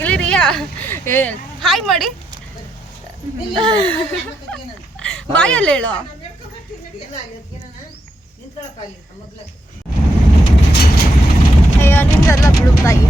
ಇಲ್ಲಿ ರಿಯಾ ಹಾಯ್ ಮಾಡಿ ಬಾಯಲ್ಲಿ ಹೇಳೋ. ಅಯ್ಯೋ ನಿಂದೆಲ್ಲ ಬಿಡು ತಾಯಿ.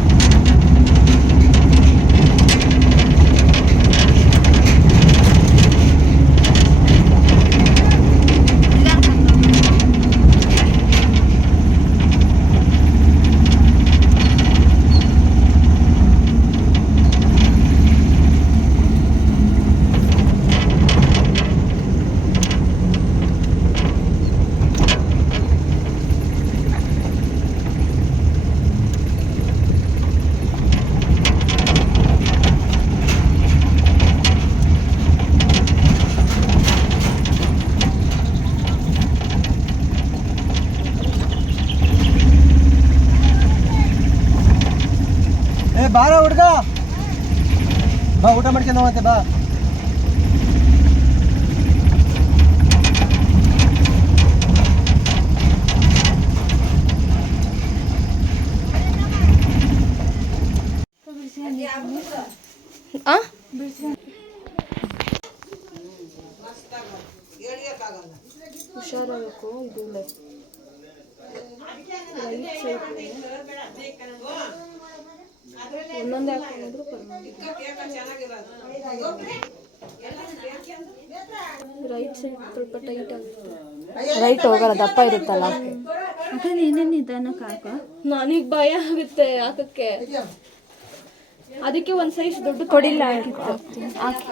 ಬಾರ ಹುಡ್ಗ ಬಾ, ಊಟ ಮಾಡ್ಕೊಂಡು ಮತ್ತೆ ಬಾ. ಹುಷಾರಾಗಬೇಕು. ಇದು ಒಂದೊಂದೇ ಹಾಕೊಂಡಿದ್ರು ರೈಟ್ ಸೈಡ್ ಸ್ವಲ್ಪ ಟೈಟ್ ಆಗುತ್ತೆ. ರೈಟ್ ಹೋಗಲ್ಲ, ದಪ್ಪ ಇರುತ್ತಲ್ಲ. ಏನೇನು ನಿಧಾನಕ್ಕೆ ಹಾಕ. ನನಗೆ ಭಯ ಆಗುತ್ತೆ ಹಾಕಕ್ಕೆ, ಅದಕ್ಕೆ ಒಂದು ಸೈಜ್ ದೊಡ್ಡ ಕೊಡಿಲ್ಲ ಹಾಕಿ.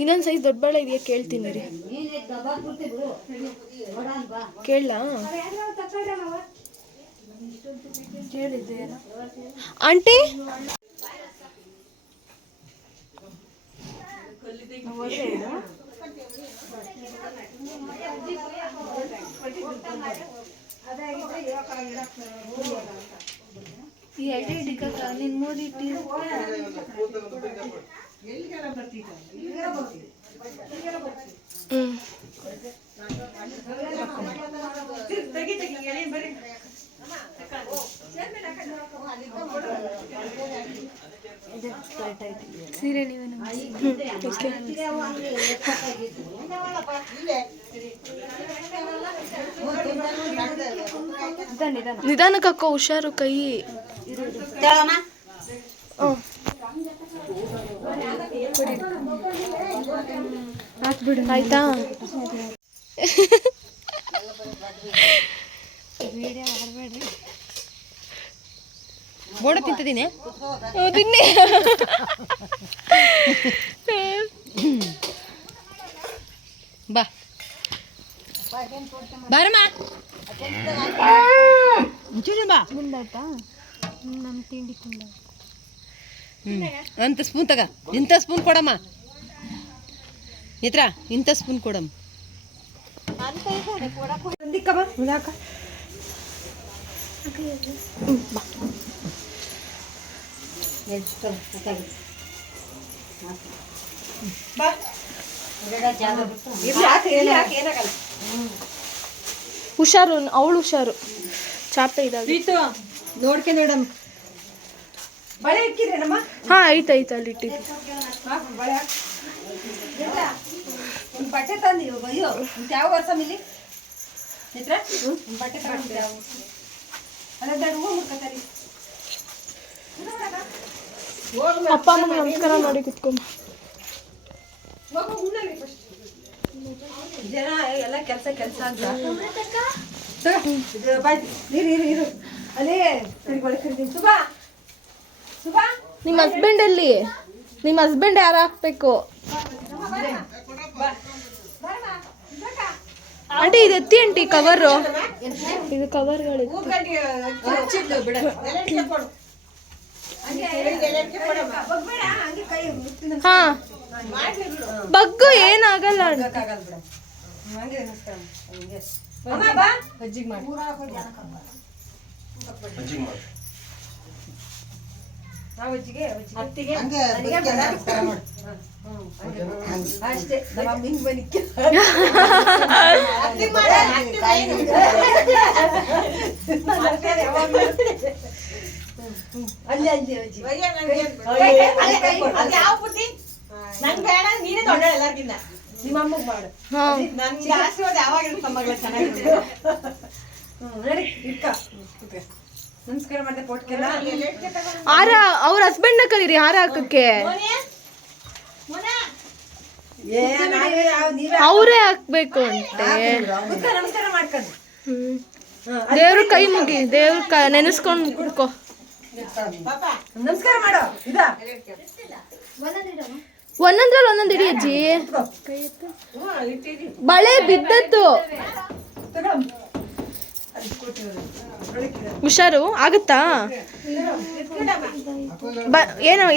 ಇನ್ನೊಂದು ಸೈಜ್ ದೊಡ್ಡ ಬಾಳೆ ಇದೆಯಾ ಕೇಳ್ತೀನಿ ರೀ. ಕೇಳಲಾ ಆಂಟಿ? ಈ ಐಟೆ ಹಿಡಿಕಕ್ಕ ನಿನ್ ಮೂಡಿ ಇಟ್ಟಿ ಸೀರೆ ನೀವೇ ನಿಧಾನಕ್ಕೆ ಹಾಕೋ, ಹುಷಾರು ಕೈ. ಆಯ್ತಾ? ಬೋಡ ತಿಂತಿದ್ದೀನಿ ತಿನ್ನಿ. ಬಾ ಬಾರಮ್ಮ ಮುಂದಾಯ್ತಾ ನಮ್ಮ ತಿಂಡಿ ಕುಂಡ. ಅಂತ ಸ್ಪೂನ್ ತಗ, ಇಂಥ ಸ್ಪೂನ್ ಕೊಡಮ್ಮ. ಮಿತ್ರ ಇಂಥ ಸ್ಪೂನ್ ಕೊಡಮ್ಮ. ಹುಷಾರು, ಅವಳು ಹುಷಾರು. ಚಾಪೆ ಇದಾವೆ ನೋಡ್ಕೊಂಡಮ್ಮ. ಬಳೆ ಇಕ್ಕಿರೇನಮ್ಮ? ಹಾ ಐತೆ ಅಲ್ಲಿ ಇಟ್ಟಿದ್ದು. ಬಟ್ಟೆ ತಂದಿರು. ಅಯ್ಯೋ ಯಾವ ವರ್ಷ ಮಿಲಿ ಮಿತ್ರ ಬಟ್ಟೆ ತಗೊಂಡು ಅಪ್ಪ ಅಮ್ಮನ ನಮಸ್ಕಾರ ಮಾಡಿ ಕುತ್ಕೊಂಡ. ಜನ ಎಲ್ಲ ಕೆಲಸ ಅಂತ ನೀರು ಅಲ್ಲೇ ಸುಬಾ ಸುಬಾ. ನಿಮ್ಮ ಹಸ್ಬೆಂಡ್ ಎಲ್ಲಿ? ನಿಮ್ಮ ಹಸ್ಬೆಂಡ್ ಯಾರು ಹಾಕ್ಬೇಕು? ಆಂಟಿ ಇದು ಎತ್ತಿ ಆಂಟಿ ಕವರು. ಇದು ಕವರ್ಗಳು ಹಾ ಬಗ್ಗು ಏನಾಗಲ್ಲ. ಅಜ್ಜಿಗೆ ನನಗೆ ಬೇಡ. ಅಷ್ಟೇ ನಮ್ಮ ಅಮ್ಮ ಹಿಂಗ್ ಬನಿಕ್ಕೆ ಅಲ್ಲಿ ಅಲ್ಲಿ ಅಜ್ಜಿ ನಿಮ್ಮ ಅಮ್ಮಗ್ ಮಾಡು ನಡಿ ಇಟ್ಕ ನಮಸ್ಕಾರ ಮಾಡ್ದೆ ಕೊಟ್ಕೆಲ್ಲ ಹಾರ ಅವ್ರ ಹಸ್ಬೆಂಡ್ನ ಕರೀರಿ ಹಾರ ಹಾಕಕ್ಕೆ. ಅವರೇ ಹಾಕ್ಬೇಕು ಅಂತೆ. ನಮಸ್ಕಾರ ಮಾಡ್ಕೊಂಡು ದೇವ್ರ ಕೈ ಮುಗಿ, ದೇವ್ರ ನೆನೆಸ್ಕೊಂಡು ಕುಡ್ಕೋ. ನಮಸ್ಕಾರ ಮಾಡೋ ಇದಾ ಒಂದೊಂದ್ರಲ್ಲಿ ಒಂದೊಂದು ಇಡಿ ಅಜ್ಜಿ. ಬಳೆ ಬಿದ್ದದ್ದು ಹುಷಾರು. ಆಗುತ್ತಾ?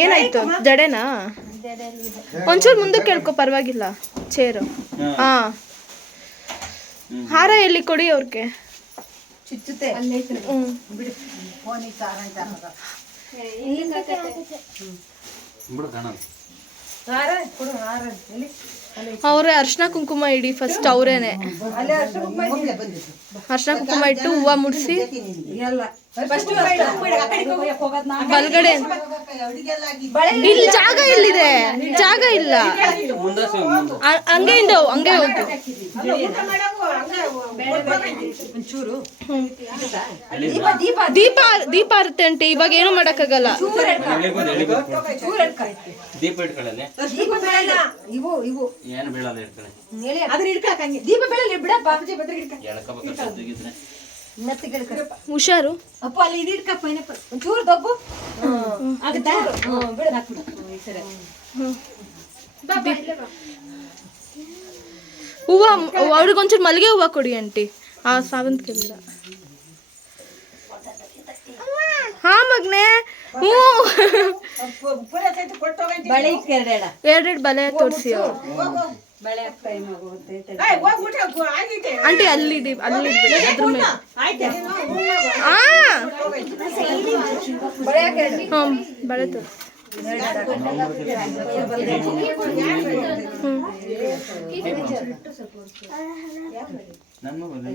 ಏನಾಯ್ತು? ಜಡೆನಾ? ಒಂಚೂರು ಮುಂದಕ್ಕೆ ಕೇಳ್ಕೊ, ಪರವಾಗಿಲ್ಲ. ಚೇರು. ಹಾ, ಹಾರ ಎಲ್ಲಿ ಕೊಡಿ ಅವ್ರಿಗೆ. ಚುಚ್ಚುತ್ತೆ. ಬಿಡು ಕಾಣಲ್ಲ. ಹಾರ ಕೊಡು ಹಾರ ಎಲ್ಲಿ ಅವ್ರೆ ಅರ್ಶಿನ ಕುಂಕುಮ ಇಡಿ ಫಸ್ಟ್. ಅವ್ರೇನೆ ಅಲ್ಲೇ ಅಷ್ಟು ಅರ್ಶಿನ ಕುಂಕುಮ ಇಟ್ಟು ಹೂವ ಮುಡ್ಸಿ ಎಲ್ಲ ಫಸ್ಟ್ ಬಲ್ಗಡೆ. ಇಲ್ಲಿ ಜಾಗ ಎಲ್ಲಿದೆ? ಜಾಗ ಇಲ್ಲ. ಹಂಗೆ ಹಂಗೆ ಹೋಗು. ಒಂಚೂರು ದೀಪ ದೀಪ ಇರುತ್ತೆ ಅಂತೆ. ಇವಾಗ ಏನು ಮಾಡಕ್ಕಾಗಲ್ಲ. ದೀಪ ಇಟ್ಕೊಳ್ಳೆ. ದೀಪ ಬೇಡ. ಇವು ಇವು ಏನು ಬೀಳಲ್ಲ ಇಟ್ಕೊಳ್ಳೆ. ಅದನ್ನ ಇಟ್ಕೊಳಕ್ ಹಂಗೆ ದೀಪ ಬೇಡ ಬಿಡಪ್ಪ. ಅಪ್ಪಾಜಿ ಬದ್ರ ಇಟ್ಕ ಎಳ್ಕೋಬೇಕಿದ್ರೆ ಮೆತ್ತಗೆ ಇಟ್ಕ. ಹುಷಾರು. ಅಪ್ಪ ಅಲ್ಲಿ ಇದು ಇಟ್ಕ ಪೈನಾಪಲ್ ಒಂಚೂರು ದಬ್ಬು. ಆಗುತ್ತಾ? ಬಿಡು ಹಾಕ್ಬಿಡು. ಈ ಸರಿ ಹೂವ ಅವ್ರಿಗೊಂಚೂರು ಮಲ್ಲಿಗೆ ಹೂವ ಕೊಡಿ ಆಂಟಿ. ಆ ಸಾವಂತಿಗೆ ಬೇಡ. ಹಾ ಮಗ್ನೆ. ಹ್ಞೂ, ಬಳೆ ಇಟ್ಕ ಎರಡೆರಡ ಎರಡೆರಡು ಬಲೆ ತೋರಿಸಿ. ಬಳೆ ಹಾಕ್ತಾ ಏನಾಗುತ್ತೆ ಆಂಟಿ ಅಲ್ಲಿ ಅಲ್ಲಿ ಅದ್ರ ಮೇಲೆ. ಆ ಬಳೆ ಹಾಕ ಎರಡು. ಹ್ಞೂ, ಬಳೆ ತೋರಿಸಿ. ನನ್ನ ಬಂದೆ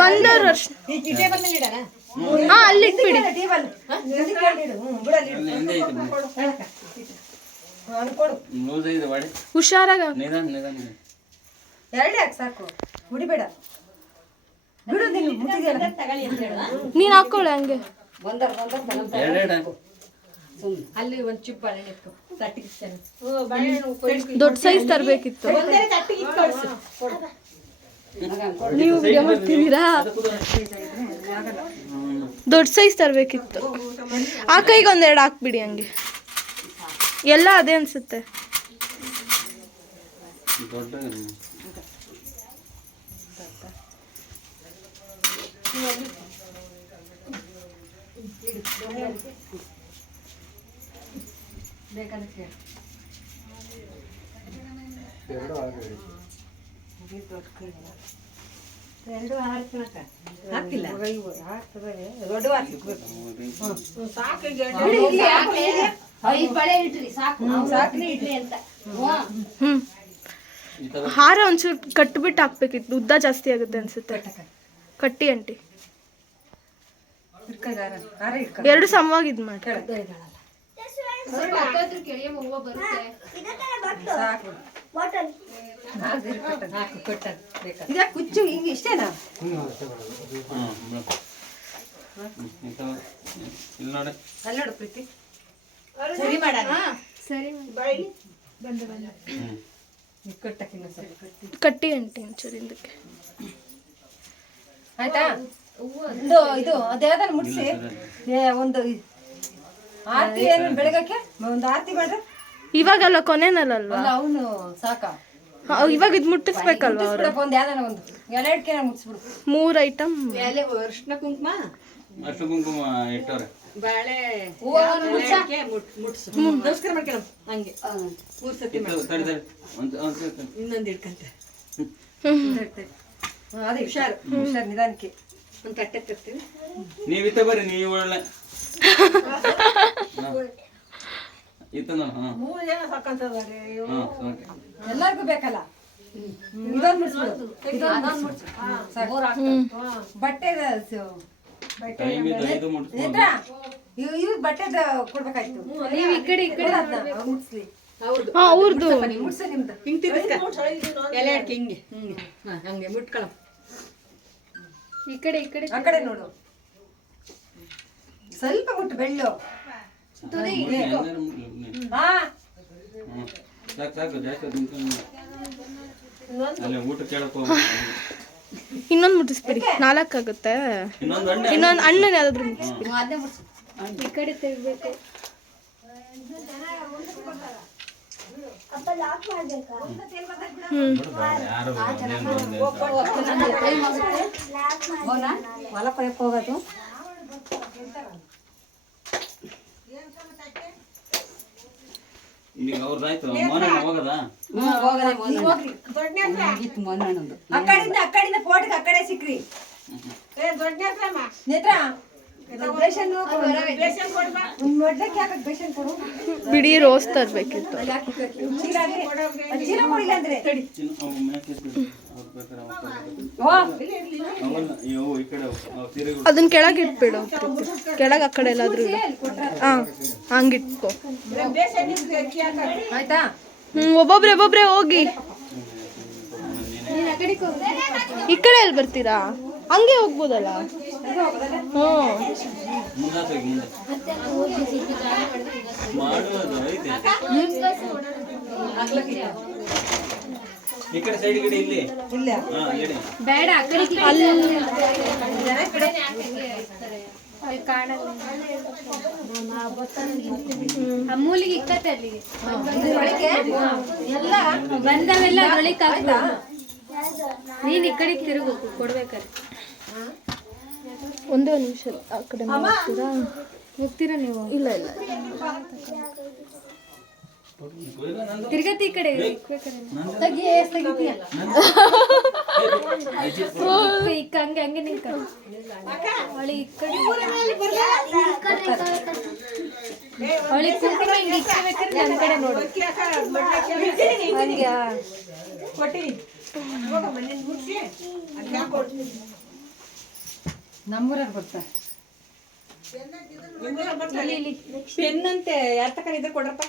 ಬಂದವ್ರು ವರ್ಷ. ಹಾ, ಅಲ್ಲಿ ಇಟ್ಬಿಡಿ. ಲೂಸ್ ಇದೆ ಒಡೆ. ಹುಷಾರಾಗ. ನಿಧಾನ ನಿಧಾನ. ಎರಡೇ ಹಾಕಿ ಸಾಕು, ಹುಡಿಬೇಡ. ಬಿಡು ನೀನು ಮುಟ್ಟಿದೆಯಲ್ಲ. ನೀನ್ ಹಾಕೊಳ್ಳಿ ಹಂಗೆ. ಎರಡೆರಡು ಅಲ್ಲಿ ಒಂದು ಚಿಪ್ ಬಳೆ ಇಟ್ಕೊ ತಟ್ಟಿಗೆ. ದೊಡ್ಡ ಸೈಜ್ ತರಬೇಕಿತ್ತು. ನೀವು ವಿಡಿಯೋ ಮಾಡ್ತಿದ್ದೀರಾ? ದೊಡ್ಡ ಸೈಜ್ ತರಬೇಕಿತ್ತು. ಆ ಕೈಗೆ ಒಂದೆರಡು ಹಾಕ್ಬಿಡಿ ಹಂಗೆ. ಎಲ್ಲ ಅದೇ ಅನ್ಸುತ್ತೆ. ದೊಡ್ಡ ಎರಡು ಹಾಕ್ತಿಲ್ಲ. ದೊಡ್ಡ ಹಾರ ಒಂಚೂರು ಕಟ್ಬಿಟ್ಟು ಹಾಕ್ಬೇಕಿತ್ತು. ಉದ್ದ ಜಾಸ್ತಿ ಆಗುತ್ತೆ ಅನ್ಸುತ್ತೆ. ಕಟ್ಟಿ ಆಂಟಿ. ಎರಡು ಸಮವಾಗಿ ಇದ್ ಮಾಡಿ. ಕುಚ್ಚು ಹಿಂಗ ಇಷ್ಟೇನಾ? ಇಲ್ಲಿ ನೋಡಿ. ಅಲ್ಲಿ ನೋಡು ಪ್ರೀತಿ. ಸರಿ ಮಾಡೋಣ. ಕಟ್ಟಿ ಆಂಟಿ ಒಂಚೂರು ಹಿಂದಕ್ಕೆ. ಆಯ್ತಾ? ಇದು ಅದೇದಾರ ಮುಟ್ಸಿ ಒಂದು ಆರತಿ. ಏನು ಬೆಳಗಕ್ಕೆ ಒಂದು ಆರತಿ ಮಾಡ್ರೆ ಇವಾಗಲ್ಲ, ಕೊನೆನಲ್ಲಲ್ವಾ? ಅವನು ಸಾಕ. ಇವಾಗ ಇದು ಮುಟ್ಟಿಸ್ಬೇಕಲ್ವಾ ಅವ್ರು? ಒಂದು ಯಾವ್ದಾರ ಒಂದು ಎರಡೆರಡು ಮುಟ್ಸ್ಬಿಡು. 3 ಐಟಮ್. ಅರ್ಶಿನ ಕುಂಕುಮ ಅಷ್ಟು ಕುಂಕುಮ ಇಟ್ಟವ್ರೆ. ಬಾಳೆ ಮುಟ್ಸು ನಮಸ್ಕಾರ ಮಾಡ್ಕೊಳ್ಳ ಹಂಗೆ 3 ಸತಿ ತಡಿ ಇನ್ನೊಂದು ಇಟ್ಕಂತೆ ಅದೇ ಹುಷಾರು ನಿಧಾನಕ್ಕೆ ಒಂದು ತಟ್ಟೆ ತರ್ತೀವಿ. ನೀವಿತ್ತ ಬರ್ರಿ ನೀವು ಒಳ್ಳೆ ಇತ್ತ ನಾನು 3 ಜನ ಸಾಕಂತದಾರೆ. ಎಲ್ಲರಿಗೂ ಬೇಕಲ್ಲ. ಇದೊಂದು ಮುಡ್ಸ್ಬಿಡು. ಬಟ್ಟೆ ಟೈಮ್ ಇದು 5 ಮುಟ್ಸ್ಕೊಂಡು ಇವ್ ಬಟ್ಟೆದ ಕೊಡ್ಬೇಕಾಯ್ತು. ನೀವು ಈ ಕಡೆ ಮುಡ್ಸ್ಲಿ ಅವ್ರದ್ದು ಮುಡ್ಸ ನಿಮ್ದು. ಹಿಂಗೆ ತಿರ್ಗಿಸ್ಕ ಎಲೆ ಅಡ್ಕೆ ಹಿಂಗೆ ಹಂಗೆ ಮುಟ್ಕೊಳ. ಈ ಕಡೆ ಆ ಕಡೆ ನೋಡು. ಸ್ವಲ್ಪ ಮುಟ್ಟು ಬೆಳ್ಳು. ಹಾ ಸಾಕು ಜಾಸ್ತಿ ಅಲ್ಲೇ ಊಟ ಕೇಳಕ್ ಹೋಗ. ಇನ್ನೊಂದು ಮುಟ್ಟಿಸ್ಬಿಡಿ 4 ಆಗುತ್ತೆ. ಇನ್ನೊಂದು ಅಣ್ಣನ ಯಾವ್ದಾದ್ರು ಮುಟ್ಟಿಸ್ಬಿಡಿ. ಈ ಕಡೆ ತೆಗಿಬೇಕು. ಹೊಲ ಕೊಡಕ್ಕೆ ಹೋಗೋದು. ಈಗ ಅವ್ರದ್ದಾಯ್ತು ಮೋನ ಹೋಗದ ಅಕ್ಕಡಿಂದ ಫೋಟೋಗೆ ಅಕ್ಕಡೆ ಸಿಕ್ರಿ. ನೇತ್ರ ಬೇಷನ್ ಮೊಡ್ಲಕ್ಕೆ ಹಾಕಕ್ ಬೇಷನ್ ಕೊಡು. ಬಿಡಿ ರೋಸ್ ತರ್ಬೇಕಿತ್ತು. ಚೀಲ ಕೊಡಿಲ್ಲ ಅಂದ್ರೆ ಅದನ್ನ ಕೆಳಗೆ ಇಟ್ಬಿಡು. ಕೆಳಗೆ ಆ ಕಡೆ ಎಲ್ಲಾದ್ರೂ ಹಾ ಹಂಗಿಟ್ಕೋ. ಆಯ್ತಾ? ಒಬ್ಬೊಬ್ರೆ ಹೋಗಿ. ಈ ಕಡೆ ಎಲ್ಲಿ ಬರ್ತೀರಾ? ಹಂಗೆ ಹೋಗ್ಬೋದಲ್ಲ. ಈ ಕಡೆ ಸೈಡ್ ಗಿಡ ಇಲ್ಲಿ ಬೇಡ ಆ ಕಡೆ ಅಮ್ಮೂಲಿಗೆ ಇಕ್ಕತ್ತೆ ಅಲ್ಲಿಗೆ ಎಲ್ಲ ಬಂದವೆಲ್ಲ ಅದ್ರೊಳಗೆ ಹಾಕ್ತಾ. ನೀನ್ ಈ ಕಡೆ ತಿರುಗು ಕೊಡ್ಬೇಕಾರೆ. ಒಂದೇ ನಿಮಿಷ ಆ ಕಡೆ ಹೋಗ್ತೀರಾ ನೀವು? ಇಲ್ಲ ತಿರ್ಗತಿ ಈ ಕಡೆ ಇಕ್ಕ ಹಂಗೆ ನಿಂಕ ಅವಳಿ ಈ ಕಡೆ ಅವಳಿ ಕುಂಕುಮ ಹಿಂಗೆ ಇಕ್ಕಬೇಕಾದ್ರೆ ನನ್ನ ಕಡೆ ನೋಡು. ಹಂಗೆ ನಮ್ಮೂರಾಗ ಬರ್ತಾರೆ. ಪೆನ್ ಅಂತೆ ಯಾರ ತಕ ಇದ್ರೆ ಕೊಡ್ರಪ್ಪ.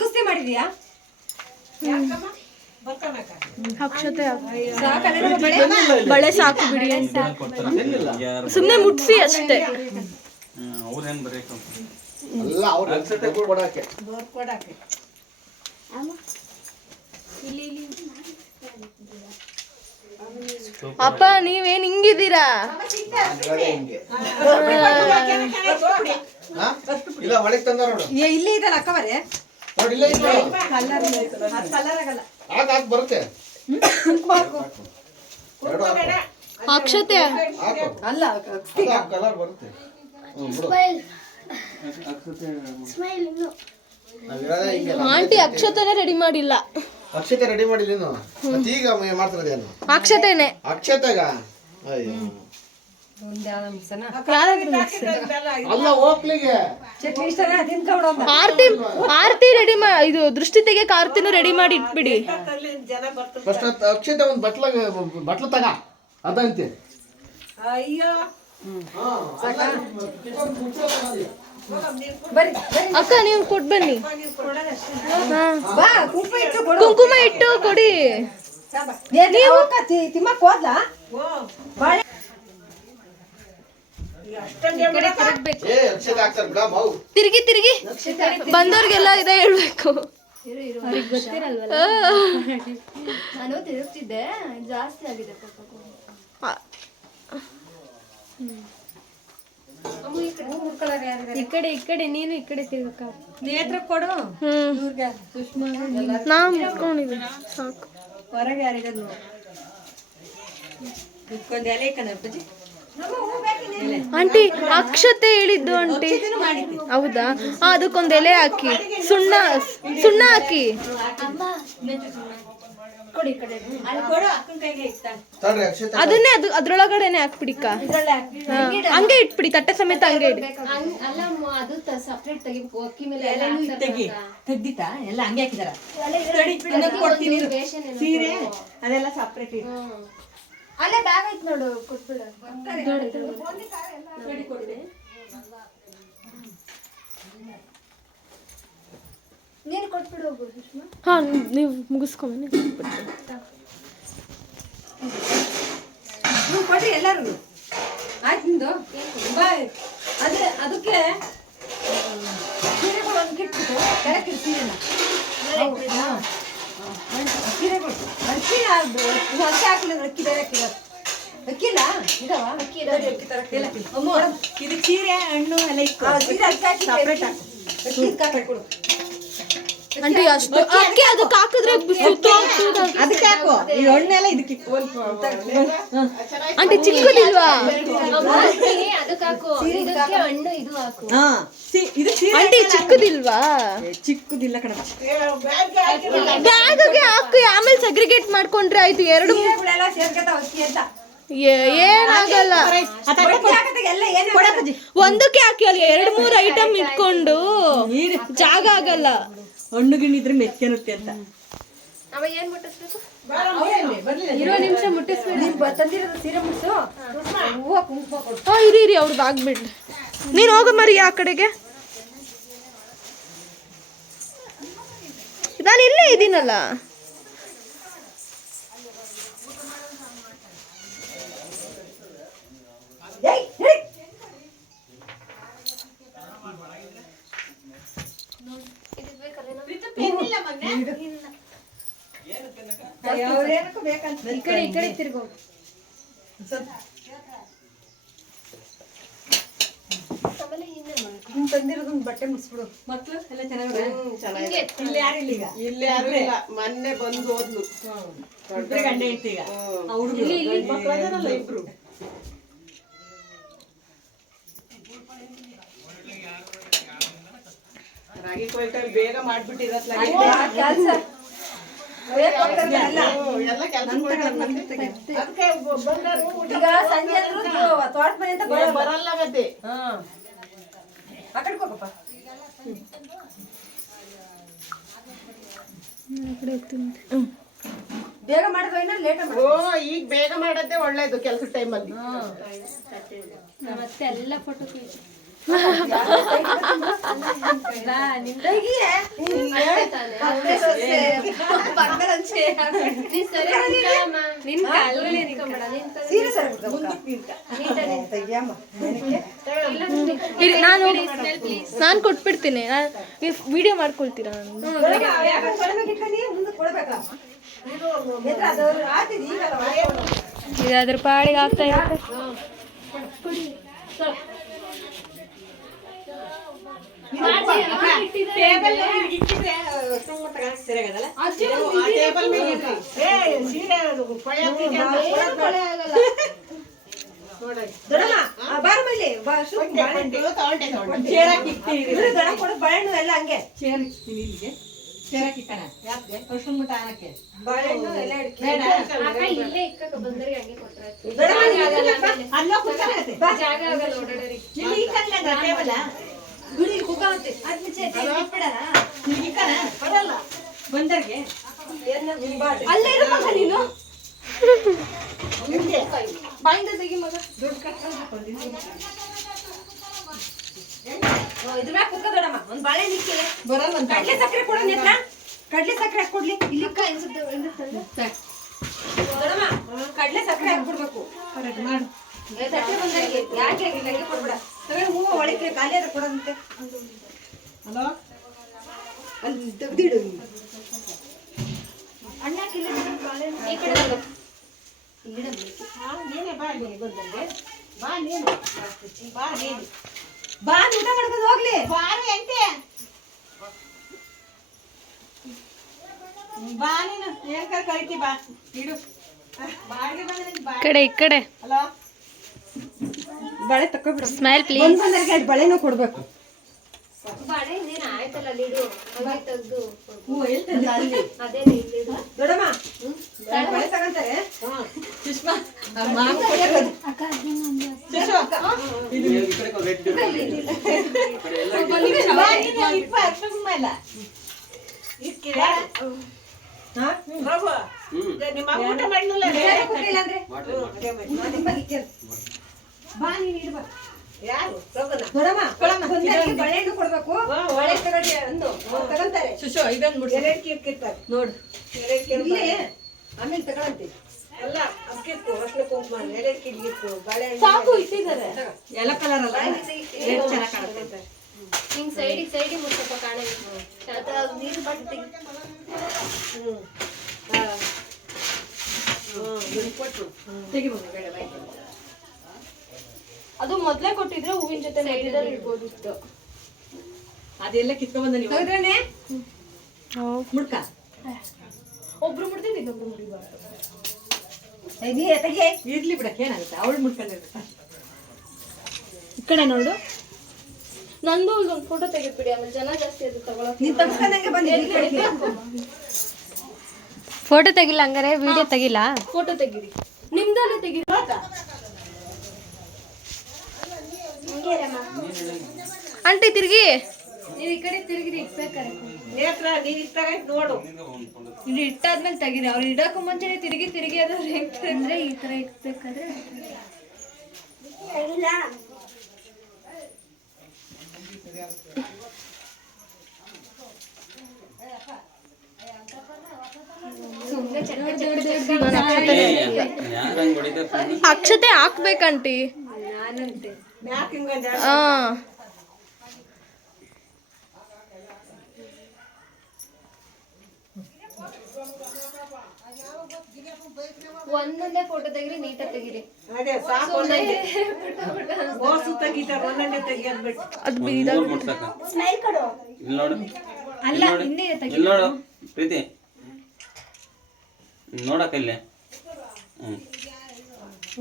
ಕುಸ್ತಿ ಮಾಡಿದ್ಯಾ? ಅಕ್ಷತೆ ಬಳೆ ಸಾಕು ಬಿಡಿ ಅಂತ ಸುಮ್ಮನೆ ಮುಟ್ಸಿ ಅಷ್ಟೇ. ಅವ್ರೇನ್ ಬರೀಬೇಕು ಅಪ್ಪ ನೀವೇನ್ ಹಿಂಗಿದ್ದೀರಾ? ಇಲ್ಲ ಒಳಗೆ ತಂದ ನೋಡು. ಇಲ್ಲಿ ಇದಲ್ಲ ಅಕ್ಕವರೇ ನೋಡಿ ಇಲ್ಲ ಇಲ್ಲ ಕಲರ್ ಆಗಲ್ಲ. ಹಾಕ್ ಬರುತ್ತೆ. ಅಕ್ಷತೆ ಹಾಕು ಅಲ್ಲ ಕಲರ್ ಬರುತ್ತೆ. ಆಂಟಿ ಅಕ್ಷತೆನೆ ರೆಡಿ ಮಾಡಿಲ್ಲ. ಅಕ್ಷತೆ ರೆಡಿ ಮಾಡಿಲ್ಲ ಈಗ ಮಾಡ್ತಿರೋದೇನು? ಅಕ್ಷತೆನೆ ಅಕ್ಷತೆಗ ಅಯ್ಯೋ ಅಲ್ಲ ಹೋಗ್ಲಿಗೆ ಚಟ್ನಿ ಇಷ್ಟನಾ ತಿನ್ಕೊಂಡು ಆರ್ತಿ ರೆಡಿ ಇದು ದೃಷ್ಟಿ ತೆಗಿಯಕ್ಕೆ ಆರ್ತಿನೂ ರೆಡಿ ಮಾಡಿ ಇಟ್ಬಿಡಿ. ಫಸ್ಟ್ ಅಕ್ಷತೆ ಒಂದು ಬಟ್ಲ ತಗ ಅದಂತೆ. ಅಯ್ಯೋ ಅಕ್ಕ ನೀವು ಕೊಟ್ ಬನ್ನಿ. ಬಾ ಕುಂಕುಮ ಇಟ್ಟು ಕೊಡು. ಕುಂಕುಮ ಇಟ್ಟು ಕೊಡಿ. ನೀವು ತಿಮ್ಮಕ್ ಹೋದ್ಲಾ? ಏ ಅಕ್ಷತೆ ಹಾಕ್ತಾರೆ ಬಿಡ ಮಾವು. ತಿರುಗಿ ಬಂದವ್ರಿಗೆಲ್ಲ ಇದೇ ಹೇಳ್ಬೇಕು. ಅವ್ರಿಗೆ ಗೊತ್ತಿರಲ್ವಲ್ಲ. ನಾನು ತಿರುಗ್ತಿದ್ದೆ ಜಾಸ್ತಿ ಆಗಿದೆ ಈ ಕಡೆ ನೀನು ಈ ಕಡೆ ತಿರ್ಗಕ್ಕ. ನೇತ್ರ ಕೊಡು. ಸುಷ್ಮಾ ನಾ ಮುಟ್ಕೊಂಡಿದ್ದೀನಿ ಸಾಕು. ಹೊರಗೆ ಯಾರಿಗದು ಇಟ್ಕೊಂಡು ಎಲೆ ಕಣಪ್ಪಜಿ ಆಂಟಿ ಅಕ್ಷತೆ ಹೇಳಿದ್ದು ಆಂಟಿ ಹೌದಾ ಅದಕ್ಕೊಂದು ಎಲೆ ಹಾಕಿ ಸುಣ್ಣ ಸುಣ್ಣ ಹಾಕಿ ಅದನ್ನೇ ಅದ್ರೊಳಗಡೆನೆ ಹಾಕ್ಬಿಡಿಕ್ಕ ಹಂಗೆ ಇಟ್ಬಿಡಿ ತಟ್ಟೆ ಸಮೇತ ಹಂಗೆ ಇಡಿ ಅಲ್ಲ ಅದು ಸಪ್ರೇಟ್ ತೆಗಿಬೇಕು ಅಕ್ಕಿ ಮೇಲೆ ತೆಗ್ದಿತ್ತಾ ಎಲ್ಲ ಹಂಗೆ ಹಾಕಿದಾರ ಸೀರೆ ಅದೆಲ್ಲ ಸಪ್ರೇಟ್ ಅಲ್ಲೇ ಬ್ಯಾಗ್ ಐತ್ ನೋಡು ಕೊಟ್ಬಿಡು ನೀನು ಕೊಟ್ಬಿಡು ಹೋಗು ಸುಷ್ಮಾ ಹಾ ನೀವು ಮುಗಿಸ್ಕೊಂಬನ್ನಿ ನೀವು ಕೊಡ್ರಿ ಎಲ್ಲರೂ ಆಯ್ತು ನಿಂದು ಅದೇ ಅದಕ್ಕೆ ಸೀರೆಗಳು ಒಂದು ಕಿಟ್ಬಿಟ್ಟು ಕೆಳಕ್ಕೆ ಸೀರೆನ ಸೀರೆಗಳು ಅಕ್ಕಿ ಅಕ್ಕಿ ಹಾಕಿಲ್ಲ ಅಕ್ಕಿ ಬೇರೆ ಹಾಕಿಲ್ಲ ಅಕ್ಕಿಲ್ಲ ಇದಾವ ಅಕ್ಕಿ ತರಕ್ಕಿಲ್ಲ ಇದು ಸೀರೆ ಹಣ್ಣು ಎಲ್ಲ ಇತ್ತು ಸೀರೆ ಅಕ್ಕಿ ಹಾಕಿ ಸಪ್ರೇಟ್ ಹಾಕು ಅಕ್ಕಿ ಹಾಕೊಡು ಆಂಟಿ ಅಷ್ಟು ಅಕ್ಕಿ ಅದಕ್ಕೆ ಹಾಕಿದ್ರೆ ಅದಕ್ಕೆ ಹಾಕು ಈ ಹಣ್ಣೆಲ್ಲ ಇದಕ್ಕೆ ಆಂಟಿ ಚಿಕ್ಕದಿಲ್ವಾ ಅದಕ್ಕೆ ಹಾಕು ಇದಕ್ಕೆ ಹಣ್ಣು ಇದು ಹಾಕು ಇದು ಸೀರೆ ಆಂಟಿ ಚಿಕ್ಕದಿಲ್ವಾ ಚಿಕ್ಕದಿಲ್ಲ ಕಣ ಬ್ಯಾಗ್ಗೆ ಹಾಕಿ ಆಮೇಲೆ ಸೆಗ್ರಿಗೇಟ್ ಮಾಡ್ಕೊಂಡ್ರೆ ಆಯ್ತು ಎರಡು ಸೀರೆಗಳೆಲ್ಲ ಸೇರ್ಕೊತಾವ ಅಕ್ಕಿ ಅಂತ ಏನಾಗಲ್ಲ ಎಲ್ಲ ಏನು ಒಂದಕ್ಕೆ ಹಾಕಿ ಅಲ್ಲಿ 2-3 ಐಟಮ್ ಇಟ್ಕೊಂಡು ಜಾಗ ಆಗಲ್ಲ ಹಣ್ಣು ಗಿಣ್ಣಿದ್ರೆ ಮೆತ್ತರುತ್ತೆ ಅಂತ ಅವ ಏನ್ ಮುಟ್ಟಿಸ್ಬೇಕು ಇರೋ ನಿಮಿಷ ಮುಟ್ಟಿಸ್ಬೇಡಿ ತಂದಿರೋದು ಸೀರೆ ಮುಟ್ಟಿಸು ಹೂವು ಕುಂಕುಮ ಕೊಡು ಇರಿ ಅವ್ರದ್ದು ಆಗ್ಬಿಡ್ಲಿ ನೀನು ಹೋಗ ಮರಿ ಆ ಕಡೆಗೆ ನಾನು ಇಲ್ಲೇ ಇದ್ದೀನಲ್ಲ ಈ ಕಡೆ ತಿರ್ಗೋ ತಂದಿರೋದೊಂದು ಬಟ್ಟೆ ಮುಗಿಸ್ಬಿಡು ಮಕ್ಳು ಎಲ್ಲ ಚೆನ್ನಾಗಿ ಇಲ್ಲಿ ಯಾರು ಇಲ್ಲ ಮೊನ್ನೆ ಬಂದು ಹೋದ್ಲು ಇಬ್ರು ಗಂಡ ಹೆಂಡ್ತಿ ಈಗ ಆ ಹುಡುಗರು ಮಕ್ಕಳಲ್ಲ ಇಬ್ರು ರಾಗಿ ಕೊಯ್ಟಲ್ಲಿ ಬೇಗ ಮಾಡ್ಬಿಟ್ಟಿರತ್ಲ ಕೆಲಸ ಎಲ್ಲ ಅದಕ್ಕೆ ಬಂದರು ಈಗ ಸಂಜೆ ಅಂದ್ರು ತೋಟ ಮನೆ ಅಂತ ಬರಲ್ಲಾಗತ್ತೆ ಆ ಕಡೆ ಹೋಗಪ್ಪ ಬೇಗ ಮಾಡಿದ್ವ ಇನ್ನ ಲೇಟ್ ಈಗ ಬೇಗ ಮಾಡದ್ದೇ ಒಳ್ಳೇದು ಕೆಲಸ ಟೈಮಲ್ಲಿ ಮತ್ತೆ ಎಲ್ಲ ಫೋಟೋ ನಾನು ಕೊಟ್ಬಿಡ್ತೀನಿ ವಿಡಿಯೋ ಮಾಡ್ಕೊಳ್ತೀರಾ ಇದಾದ್ರ ಪಾಡಿಗೆ ಆಗ್ತಾ ಇರುತ್ತೆ ಬಾಳೆಹಣ್ಣು ಎಲ್ಲ ಹಂಗೆ ಬಾಳೆಹಣ್ಣು ಎಲ್ಲ ಇಲ್ಲೇ ಇಕ್ಕಕ್ಕ ಬಂದರಿಗೆ ಹಂಗೆ ಕೊಟ್ರೆ ಜಾಗ ಆಗಲ್ಲ ಓಡಾಡೋರಿಗೆ ಗುಡಿ ಹೋಗತ್ತೆ ಅದ್ ಮುಂಚೆ ಬಿಡಲ್ಲ ಬಂದರ್ಗೆ ಅಲ್ಲೇ ಇರಪ್ಪ ನೀನು ಬಾಯಿಂದ ತೆಗಿ ಮಗ ಇದ್ರ ಮ್ಯಾಗ ಕುತ್ಕೋದೋಡಮ್ಮ ಒಂದ್ ಬಾಳೆ ನಿಕ್ಕಿ ಬರಲ್ಲ ಕಡ್ಲೆ ಸಕ್ಕರೆ ಕೊಡು ನೇತ್ರ ಕಡ್ಲೆ ಸಕ್ಕರೆ ಹಾಕೊಡ್ಲಿ ಇಲ್ಲಿ ದೊಡಮ್ಮ ಕಡ್ಲೆ ಸಕ್ಕರೆ ಹಾಕ್ಬಿಡ್ಬೇಕು ಮಾಡು ತಟ್ಟೆ ಬಂದಾಗೆ ಯಾಕೆ ಹಂಗೆ ಕೊಡ್ಬೇಡ ತಗೊಂಡು ಹೂವು ಒಳಗೆ ಖಾಲಿ ಆದ್ರೆ ಕೊಡೋದಂತೆ ಹಲೋ ಅಲ್ಲಿ ತೆಗ್ದಿಡು ಅಣ್ಣ ಕಿಲ್ಲ ಈ ಕಡೆ ನೋಡು. ನೀನೇ ಬಾ ನೀನು ಬಂದಂಗೆ ಬಾ ನೀನು ಬಾ ನೀನು ಬಾ ಊಟ ಮಾಡ್ಕೊಂಡು ಹೋಗ್ಲಿ ಬಾರು ಎಂತೆ ಬಾ ನೀನು ಏನ್ ಕರಿತಿ ಬಾ ಇಡು ಬಾಡಿಗೆ ಬಂದ್ರೆ ಕಡೆ ಈ ಕಡೆ ಹಲೋ ಬಳೆ ತಕೊಬಿಡು. Smile please. ಬಂದವರಿಗೆ ಅದು ಬಳೆನೂ ಕೊಡ್ಬೇಕು. ಬಾಳೆ ನೀನು ಆಯ್ತಲ್ಲ ಲೀಡು ಹಂಗೆ ತೆಗ್ದು ಅದೇ ದೊಡ್ಡಮ್ಮ ಬಳೆ ತಗೊಂತಾರೆ. ಸುಷ್ಮಾ ನಿಮ್ಮ ಊಟ ಮಾಡಲಿಲ್ಲ ಬಾ ನೀನು ಇಡು ಬಾ. ಯಾರು ರಘುನ? ದೊಡ್ಡಮ್ಮ ಬಂದವರಿಗೆ ಬಳೆನೂ ಕೊಡ್ಬೇಕು. ಬಳೆ ತಗೊಂಡು ಅಂದು ತಗೊಂತಾರೆ. ಸುಶೋ ಇದೊಂದು ಮುಡ್ಸು ಎರಡು ಕಿರ್ಕಿರ್ತಾರೆ ನೋಡು. ಎರಡು ಕಿರ್ ಇಲ್ಲಿ ಆಮೇಲೆ ತಗೊಳಂತೆ. ಅಲ್ಲ ಅಕ್ಕಿರ್ಕು ಅರ್ಶಿನ ಕುಂಕುಮ ಎರಡು ಕಿರ್ಗಿರ್ಕು ಬಾಳೆ ಸಾಕು ಇಟ್ಟಿದ್ದಾರೆ. ಎಲ್ಲ ಕಲರ್ ಅಲ್ಲ ಎಷ್ಟು ಚೆನ್ನಾಗಿ ಕಾಣುತ್ತೆ. ಹಿಂಗ್ ಸೈಡಿಗೆ ಮುಚ್ಚಪ್ಪ ಕಾಣಂಗಿಲ್ಲ ನೀರು ಬಾಟ್ಲಿ ತೆಗಿ. ತೆಗಿಬೋದು ಬೇಡ ಬಾಯ್ಕೆ. ಅದು ಮೊದ್ಲೇ ಕೊಟ್ಟಿದ್ರೆ ಹೂವಿನ ಜೊತೆ ಮಧ್ಯದಲ್ಲಿ ಇಡ್ಬೋದಿತ್ತು. ಅದೆಲ್ಲ ಕಿತ್ಕೊಂಡ್ಬಂದ ನೀವು ತೆಗೆದ್ರೇನೆ ಮುಡ್ಕ ಒಬ್ರು ಮುಡ್ದಿದ್ದು ಇನ್ನೊಬ್ರು ಮುಡಿಬಾರ್ದು. ನೀ ತೆಗಿ. ಇರ್ಲಿ ಬಿಡಕ್ಕೆ ಏನಾಗುತ್ತೆ, ಅವಳು ಮುಡ್ಕೊಂಡಿರ್ಬೇಕು. ಈ ಕಡೆ ನೋಡು. ನಂದು ಒಂದು ಫೋಟೋ ತೆಗೆದ್ಬಿಡಿ, ಆಮೇಲೆ ಜನ ಜಾಸ್ತಿ ಅದು ತಗೊಳಕ್. ನೀನ್ ತಪ್ಸ್ಕೊಂಡಂಗೆ ಬಂದಿದ್ದಿ. ಫೋಟೋ ತೆಗಿಲ್ಲ ಹಂಗಾರೆ ವಿಡಿಯೋ ತೆಗಿಲ್ಲ. ಫೋಟೋ ತೆಗೀರಿ, ನಿಮ್ದಲ್ಲೇ ತೆಗೀರಿ. ಆಂಟಿ ತಿರ್ಗಿ ನೀವು ಈ ಕಡೆ ತಿರುಗಿರಿ ಇಕ್ಬೇಕಾರೆ. ನೇತ್ರ ನೀನ್ ಇಷ್ಟಾಗೈತ್ ನೋಡು. ಇದು ಇಟ್ಟಾದ್ಮೇಲೆ ತೆಗೀರಿ. ಅವ್ರು ಇಡಕ್ಕೂ ಮುಂಚೆನೆ ತಿರುಗಿ ಅದು ಅಂದ್ರೆ ಈ ತರ ಇಕ್ಬೇಕಾದ್ರೆ ಸುಮ್ಮನೆ ಅಕ್ಷತೆ ಹಾಕ್ಬೇಕಂಟಿ. ನಾನಂತೆ ಮ್ಯಾಕ್ ಹಿಂಗೊಂದು ಎರಡು ಹಾ ಒಂದೊಂದೇ ಫೋಟೋ ತೆಗಿರಿ, ನೀಟಾಗಿ ತೆಗಿರಿ. ಅದೇ ಸಾಕು. ಒಂದೊಂದೇ ಓಸು ತೆಗಿತಾರ, ಒಂದೊಂದೇ ತೆಗಿಯೋದ್ ಬಿಟ್ಟು. ಅದು ಬೀದಾಗ ಅಲ್ಲ ಹಿಂದೆ ತೆಗಿ. ಇಲ್ಲಿ ನೋಡು ಪ್ರೀತಿ ನೋಡಕ್ಕಲ್ಲೇ.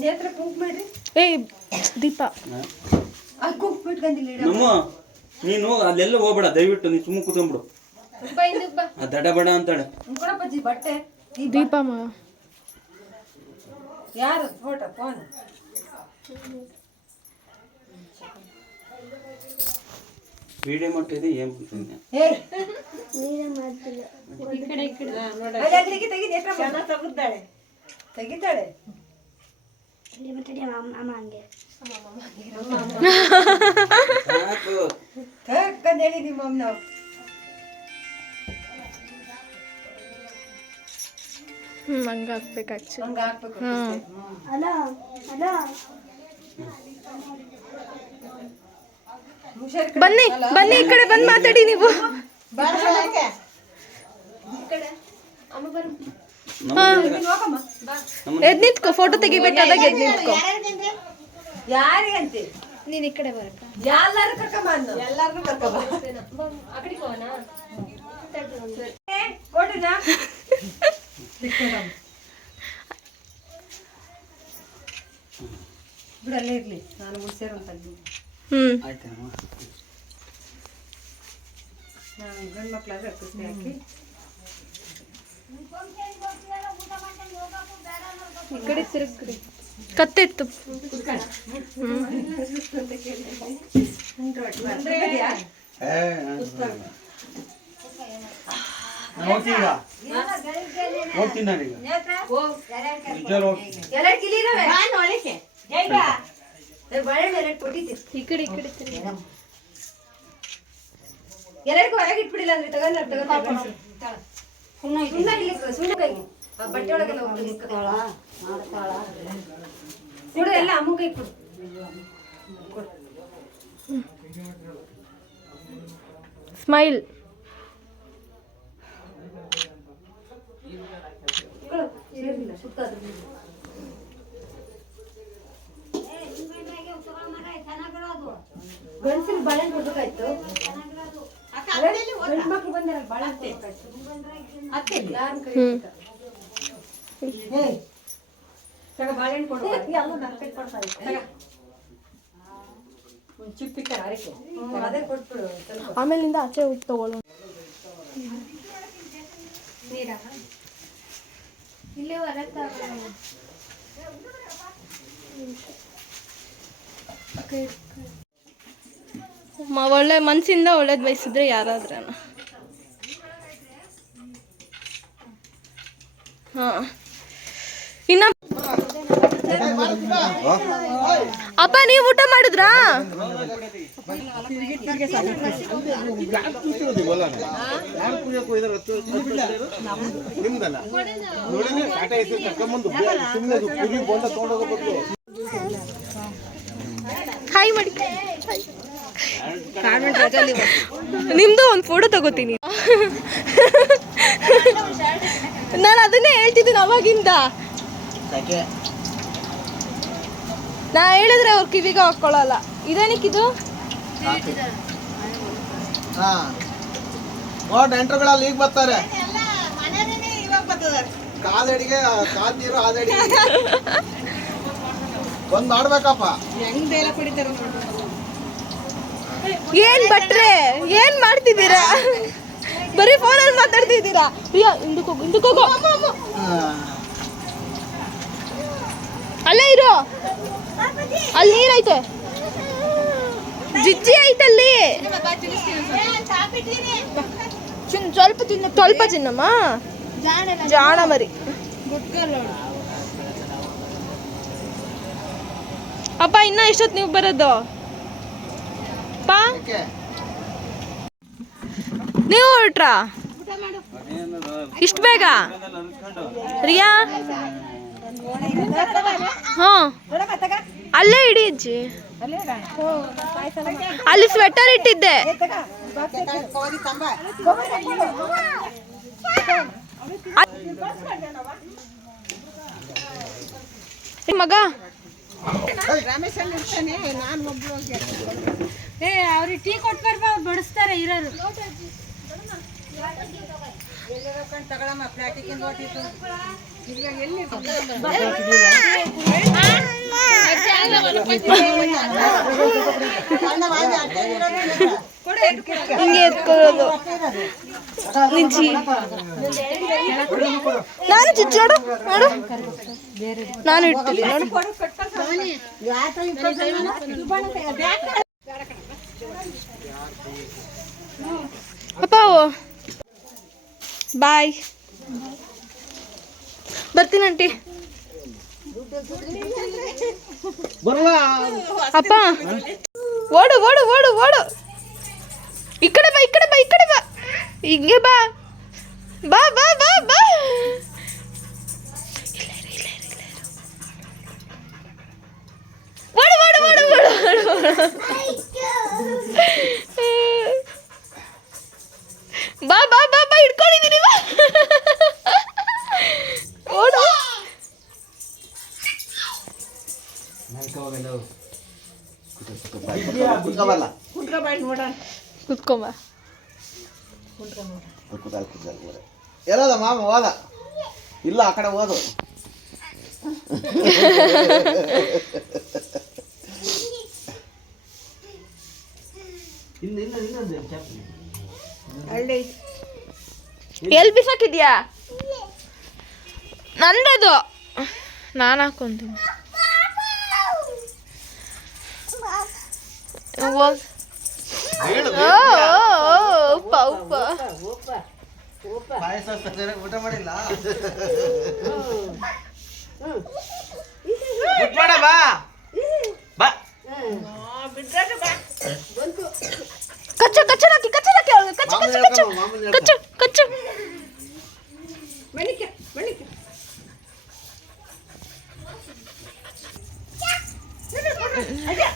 ನೇತ್ರ ಕುಂಕ್ ಮಾಡ್ರಿ. ಏ ದೀಪ ಆ ಕುಂಕ್ ಬಿಟ್ಕೊಂಡಿಲ್ಲ. ನಮ್ಮ ನೀನು ಅಲ್ಲೆಲ್ಲ ಹೋಗ್ಬೇಡ, ದಯವಿಟ್ಟು ನೀನು ಸುಮ್ಮನೆ ಕೂತ್ಕೊಂಡ್ಬಿಡು. ಆ ದಡ ಬಡ ಅಂತಾಳೆ. ಕೊಡಪ್ಪಜ್ಜಿ ಬಟ್ಟೆ. ದೀಪ ಮಗ ಯಾರು ಫೋಟೋ ಫೋನ್? ವಿಡಿಯೋ ಮಾಡ್ತಿದ್ದೆ ಏನ್ ಮಾಡ್ತಿದ್ದೆ. ತೆಗಿ ನೇತ್ರ ಚೆನ್ನಾಗ್ ತೆಗಿದ್ದಾಳೆ. ತೆಗಿತಾಳೆ. ಸಾಕು. ತಕ್ಕಂತ ಹೇಳಿ ನಿಮ್ಮ ಅಮ್ಮ. ಹಂಗ ಹಾಕ್ಬೇಕು ಆಕ್ಚುಲಿ. ಹಂಗ ಹಾಕ್ಬೇಕು. ಬನ್ನಿ ಬನ್ನಿ ಈ ಕಡೆ ಬಂದು ಮಾತಾಡಿ ನೀವು. ಎದ್ ನಿಂತ್ಕೋ, ಫೋಟೋ ತೆಗಿಬೇಕಾದಾಗ ಎದ್ ನಿಂತ್ಕೋ. ಯಾರಿಗಂತೆ? ನೀನ್ ಈ ಕಡೆ ಬರಕ್ಕ. ಎಲ್ಲಾರು ಕರ್ಕೊಂಬ ಅಂದು. ಎಲ್ಲಾರ್ಗೂ ಕರ್ಕೊಂಬ. ಆ ಕಡೆ ಹೋಗೋಣ. ಕೊಟ್ಟಿನ ಬಿಡಲ್ಲೇ ಇರ್ಲಿ, ನಾನು ಮುಡ್ಸೇರು ಅಂತ ಆಯ್ತಮ್ಮ. ನಾನು ಗಂಡು ಮಕ್ಳಾದ್ರೆ ಕುಸ್ತಿ ಹಾಕಿ ಈ ಕಡೆ ತಿರುಗ್ರಿ. ಕತ್ತಿತ್ತು. ಹೋಗ್ತೀನಿ ನಾನೀಗ. ಎರಡು ಕಿಲಿ ಇದಾವೆ. ಬಳೆ ಮೇಲೆ ಕೊಟ್ಟಿದ್ದೆ. ಈ ಕಡೆ ತಿರುಗಿ. ಎಲ್ಲರಿಗೂ ಹೊರಗೆ ಇಟ್ಬಿಡಿಲ್ಲ ಅಂದ್ರೆ ತಗೊಂಡ್ ಸುಣ್ಣ ಇಲ್ಲಿ ಸುಣ್ಣ ಕೈ ಬಟ್ಟೆ ಒಳಗೆಲ್ಲ ಹೋಗ್ತದೆ. ನೋಡು ಎಲ್ಲ ಅಮ್ಮ ಕೈ ಕೊಡು. ಸ್ಮೈಲ್. ಗಂಡಸಿನ ಬಾಳೆ ಕೊಡ್ಬೇಕಾಯ್ತು. ಗಂಡು ಮಕ್ಳು ಬಂದಾರಲ್ಲ ಬಾಳೆ ಕೊಡ್ಬೇಕಾಯ್ತು. ಯಾರು ಕೈ ತಗ ಬಾಳೆಹಣ್ಣು ಕೊಡು. ಎಲ್ಲ ನನ್ನ ಕೈ ಕೊಡ್ತಾ ಇದ್ದೆ. ಒಂದು ಚಿಪ್ಪಿಕ್ಕ ಅರಿಕೆ ಅದೇ ಕೊಟ್ಬಿಡು ಸ್ವಲ್ಪ. ಆಮೇಲಿಂದ ಆಚೆ ಹೋಗಿ ತಗೊಳ್ಳೋಣ. ನೀರಾ ಇಲ್ಲೇ ಹೊರಗೆ ಒಳ್ಳೆ ಮನಸ್ಸಿಂದ ಒಳ್ಳೇದು ಬಯಸಿದ್ರೆ ಯಾರಾದ್ರೂ. ಹಾಂ ಇನ್ನ ಅಪ್ಪ ನೀವು ಊಟ ಮಾಡಿದ್ರಾ? ಹಾಯ್ ಮಾಡಿ. ನಿಮ್ದು ಒಂದು ಫೋಟೋ ತಗೋತೀನಿ. ನಾನು ಅದನ್ನೇ ಹೇಳ್ತಿದ್ದೀನಿ ಅವಾಗಿಂದ. ನಾ ಹೇಳಿದ್ರೆ ಅವ್ರ ಕಿವಿಗೆ ಹಾಕೊಳ್ಳಲ್ಲ. ಇದೇನಕ್ಕಿದು? ನೆಂಟರುಗಳಲ್ಲಿ ಈಗ ಬರ್ತಾರೆ. ಕಾಲಡಿಗೆ ಕಾಲ್ ನೀರು ಆದಡಿಗೆ ಒಂದ್ ಮಾಡ್ಬೇಕಪ್ಪ. ಏನ್ ಭಟ್ರೆ ಏನ್ ಮಾಡ್ತಿದ್ದೀರಾ? ಬರೀ ಫೋನಲ್ಲಿ ಮಾತಾಡ್ತಿದ್ದೀರಾ? ಹಿಂದಕ್ಕೆ ಹೋಗು. ಅಲ್ಲೇ ಇರು. ಅಲ್ಲಿ ನೀರೈತೆ, ಜಿಜ್ಜಿ ಐತಲ್ಲಿ. ಸ್ವಲ್ಪ ಚಿನ್ನಮ್ಮ. ಜಾಣ ಮರಿ. ಅಪ್ಪ ಇನ್ನ ಎಷ್ಟೊತ್ತು ನೀವು ಬರೋದು? ಪಾ ನೀವು ಹೊರಟ್ರಾ? ಇಷ್ಟು ಬೇಗ? ರಿಯಾ ಹಾಂ ಅಲ್ಲೇ ಇಡಿ ಅಜ್ಜಿ. ಅಲ್ಲಿ ಸ್ವೆಟರ್ ಇಟ್ಟಿದ್ದೆ. ಮಗ ಅವ್ರಿಗೆ ಟೀ ಕೊಟ್ಬಾರ್ಬ, ಅವ್ರು ಬಡಿಸ್ತಾರೆ ಇರೋರು. ಹಿಂಗೆ ಎತ್ಕೊಳ್ಳೋದು. ನಿಜ್ಜಿ ನಾನು ಚುಚ್ಚು ನೋಡು ನೋಡು, ನಾನು ಇಡ್ತೀನಿ ನೋಡು. ಅಪ್ಪ ಬಾಯ್, ಬರ್ತೀನಿ ಆಂಟಿ. ಅಪ್ಪ ಓಡು ಓಡು ಓಡು ಓಡು. ಈ ಕಡೆ ಬಾ, ಈ ಕಡೆ ಬಾ, ಈ ಕಡೆ ಬಾ. ಹಿಂಗೆ ಬಾ ಬಾ ಬಾ ಬಾ ಬಾ. ಓಡು ಓಡು ಓಡು ಓಡು ಓಡು. ಬಾ ಬಾ ಬಾ ಬಾ, ಹಿಡ್ಕೊಂಡಿದ್ದೀನಿ ಬಾ. ಓಡು. ಕುತ್ಕೊಂಬ. ಎಲ್ಲದ ಮಾಮ ಹೋದ ಇಲ್ಲ, ಆ ಕಡೆ ಹೋದು. ಎಲ್ಲಿ ಬಿಸಾಕಿದ್ಯಾ? ನಂದದು, ನಾನು ಹಾಕೊಂತೀನಿ. ಉಪ್ಪ ಉಪ್ಪ ಪಾಯಸ ಊಟ ಮಾಡಿಲ್ಲ. ಬಾ ಬಾ ಕಚ್ಚ ಕಚ್ಚ ಹಾಕಿ ಕಚ್ಚ ಹಾಕಿ ಅವ್ಳಿಗೆ. ಕಚ್ಚ ಕಚ್ಚ ಕಚ್ಚ ಕಚ್ಚ ಕಚ್ಚ.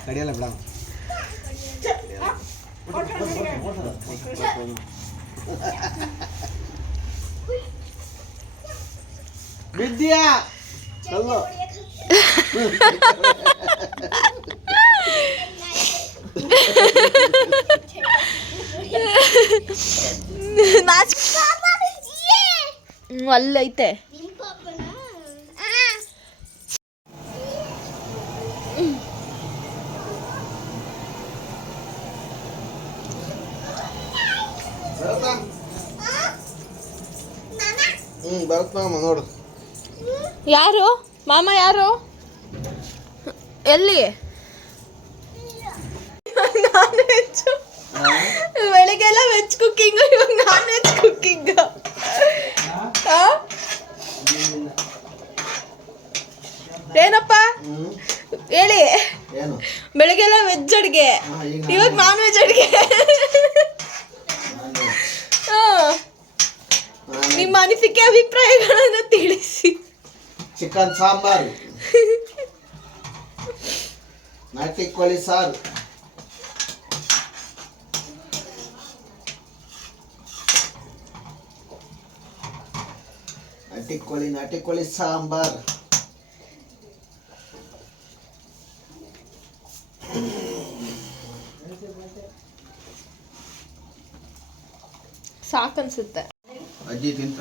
ಕಡಿಯಲ್ಲ ಬಿಡ. ವಿದ್ಯಾ ಚಲೋ. ಅಲ್ಲೈತೆ. ಬರುತ್ತೆ ಮಾಮ ನೋಡು. ಯಾರು ಮಾಮ ಯಾರು ಎಲ್ಲಿ ನಾನ್ ವೆಜ್ ಬೆಳಿಗ್ಗೆಲ್ಲ ವೆಜ್ ಕುಕ್ಕಿಂಗ್ ಇವಾಗ ನಾನ್ ವೆಜ್ ಕುಕ್ಕಿಂಗ್ ಏನಪ್ಪ ಹೇಳಿ ಏನು ಬೆಳಿಗ್ಗೆಲ್ಲ ವೆಜ್ ಅಡ್ಗೆ ಇವಾಗ ನಾನ್ ವೆಜ್ ಅಡ್ಗೆ ನಿಮ್ಮ ಅನಿಸಿಕೆ ಅಭಿಪ್ರಾಯಗಳನ್ನು ತಿಳಿಸಿ. ಚಿಕನ್ ಸಾಂಬಾರು, ನಾಟಿ ಕೋಳಿ ಸಾರು, ನಾಟಿ ಕೋಳಿ ಸಾಂಬಾರ್. ಸಾಕನ್ಸುತ್ತೆ. ಅಜ್ಜಿ ತಿಂತ.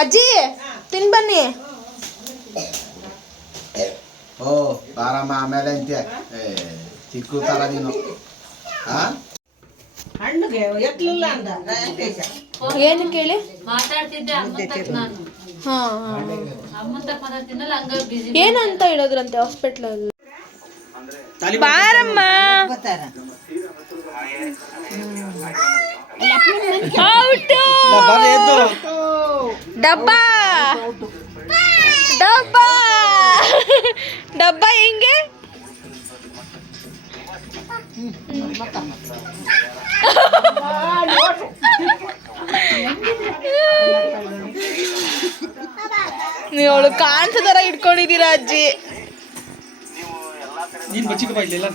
ಅಜ್ಜಿ ತಿನ್ ಬನ್ನಿ. ಓ ಬಾರಮ್ಮ ಆಮೇಲೆ ಅಂತ್ಯ ಚಿಕ್ಕ ತರ ನೀನು. ಹಣ್ಣಿಗೆ ಎತ್ತಲಿಲ್ಲ ಅಂದ ಏನು ಕೇಳಿ ಮಾತಾಡ್ತಿದ್ದೆ ಅಮ್ಮನ್ ತಕ್ಕ ನಾನು ಹಾ ಅಮ್ಮನ್ ತಕ್ಕ ಮಾತಾಡ್ತೀನಲ್ಲ ಹಂಗ ಬಿಸಿ ಏನಂತ ಹೇಳಿದ್ರಂತೆ ಹಾಸ್ಪಿಟ್ಲಲ್ಲಿ. ಬಾರಮ್ಮ ಔಟು. ಡಬ್ಬ ಡಬ್ಬ ಡಬ್ಬ ಹಿಂಗೆ ನೀವು ಅವಳು ಕಾಣಿಸೋ ಥರ ಇಟ್ಕೊಂಡಿದ್ದೀರಾ ಅಜ್ಜಿ. ನೀನು ಬಚ್ಚಿಕ ಬಾ ಇಲ್ಲೆಲ್ಲ